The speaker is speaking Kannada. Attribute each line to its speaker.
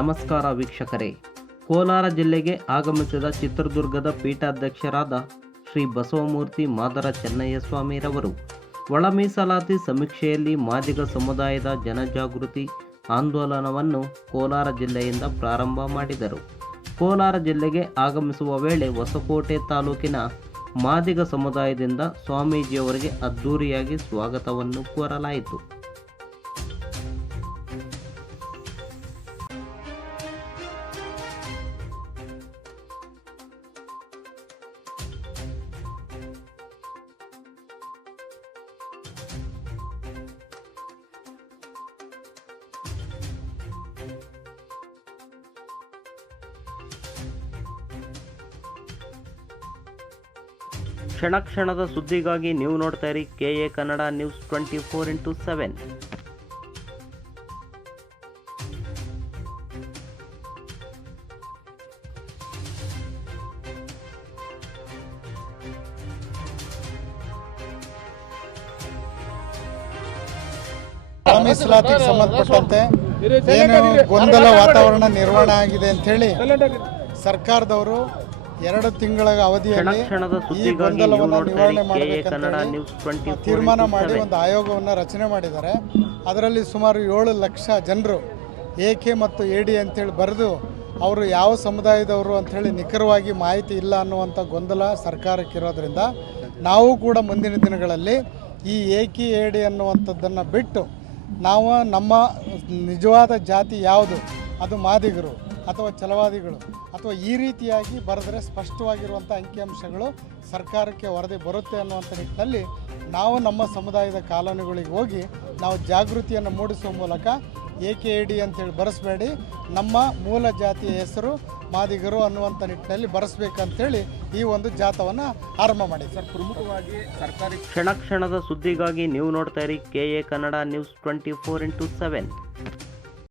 Speaker 1: ನಮಸ್ಕಾರ ವೀಕ್ಷಕರೇ. ಕೋಲಾರ ಜಿಲ್ಲೆಗೆ ಆಗಮಿಸಿದ ಚಿತ್ರದುರ್ಗದ ಪೀಠಾಧ್ಯಕ್ಷರಾದ ಶ್ರೀ ಬಸವಮೂರ್ತಿ ಮಾದರ ಚೆನ್ನಯ್ಯ ಸ್ವಾಮಿರವರು ಒಳ ಮೀಸಲಾತಿ ಸಮೀಕ್ಷೆಯಲ್ಲಿ ಮಾದಿಗ ಸಮುದಾಯದ ಜನಜಾಗೃತಿ ಆಂದೋಲನವನ್ನು ಕೋಲಾರ ಜಿಲ್ಲೆಯಿಂದ ಪ್ರಾರಂಭ ಮಾಡಿದರು. ಕೋಲಾರ ಜಿಲ್ಲೆಗೆ ಆಗಮಿಸುವ ವೇಳೆ ಹೊಸಕೋಟೆ ತಾಲೂಕಿನ ಮಾದಿಗ ಸಮುದಾಯದಿಂದ ಸ್ವಾಮೀಜಿಯವರಿಗೆ ಅದ್ಧೂರಿಯಾಗಿ ಸ್ವಾಗತವನ್ನು ಕೋರಲಾಯಿತು. ಕ್ಷಣ ಕ್ಷಣದ ಸುದ್ದಿಗಾಗಿ ನೀವು ನೋಡ್ತಾ ಇರಿ K A Kannada news twenty four into seven.
Speaker 2: ಮೀಸಲಾತಿಗೆ ಸಂಬಂಧಪಟ್ಟಂತೆ ಏನು ಗೊಂದಲ ವಾತಾವರಣ ನಿರ್ವಹಣೆ ಆಗಿದೆ ಅಂತ ಹೇಳಿ ಸರ್ಕಾರದವರು ಎರಡು ತಿಂಗಳ ಅವಧಿಯಲ್ಲಿ ಈ ಗೊಂದಲವನ್ನು ನಿವಾರಣೆ ಮಾಡಬೇಕಂತ ತೀರ್ಮಾನ ಮಾಡಿ ಒಂದು ಆಯೋಗವನ್ನು ರಚನೆ ಮಾಡಿದ್ದಾರೆ. ಅದರಲ್ಲಿ ಸುಮಾರು ಏಳು ಲಕ್ಷ ಜನರು ಏಕೆ ಮತ್ತು ಎ ಡಿ ಅಂತೇಳಿ ಬರೆದು ಅವರು ಯಾವ ಸಮುದಾಯದವರು ಅಂಥೇಳಿ ನಿಖರವಾಗಿ ಮಾಹಿತಿ ಇಲ್ಲ ಅನ್ನುವಂಥ ಗೊಂದಲ ಸರ್ಕಾರಕ್ಕಿರೋದ್ರಿಂದ ನಾವು ಕೂಡ ಮುಂದಿನ ದಿನಗಳಲ್ಲಿ ಈ ಎ ಏಡಿ ಅನ್ನುವಂಥದ್ದನ್ನು ಬಿಟ್ಟು ನಾವು ನಮ್ಮ ನಿಜವಾದ ಜಾತಿ ಯಾವುದು? ಅದು ಮಾದಿಗರು ಅಥವಾ ಛಲವಾದಿಗಳು? ಅಥವಾ ಈ ರೀತಿಯಾಗಿ ಬರೆದ್ರೆ ಸ್ಪಷ್ಟವಾಗಿರುವಂಥ ಅಂಕಿಅಂಶಗಳು ಸರ್ಕಾರಕ್ಕೆ ವರದಿ ಬರುತ್ತೆ ಅನ್ನುವಂಥ ನಿಟ್ಟಿನಲ್ಲಿ ನಾವು ನಮ್ಮ ಸಮುದಾಯದ ಕಾಲೋನಿಗಳಿಗೆ ಹೋಗಿ ನಾವು ಜಾಗೃತಿಯನ್ನು ಮೂಡಿಸುವ ಮೂಲಕ ಎ ಕೆ ಎ ಡಿ ಅಂತೇಳಿ ಬರೆಸಬೇಡಿ. ನಮ್ಮ ಮೂಲ ಜಾತಿಯ ಹೆಸರು ಮಾದಿಗರು ಅನ್ನುವಂಥ ನಿಟ್ಟಿನಲ್ಲಿ ಬರೆಸ್ಬೇಕಂತೇಳಿ ಈ ಒಂದು ಜಾಥವನ್ನು ಆರಂಭ ಮಾಡಿ ಸರ್
Speaker 3: ಪ್ರಮುಖವಾಗಿ ಸರ್ಕಾರಿ
Speaker 1: ಕ್ಷಣ ಕ್ಷಣದ ಸುದ್ದಿಗಾಗಿ ನೀವು ನೋಡ್ತಾ ಇರಿ K A Kannada news twenty four into seven.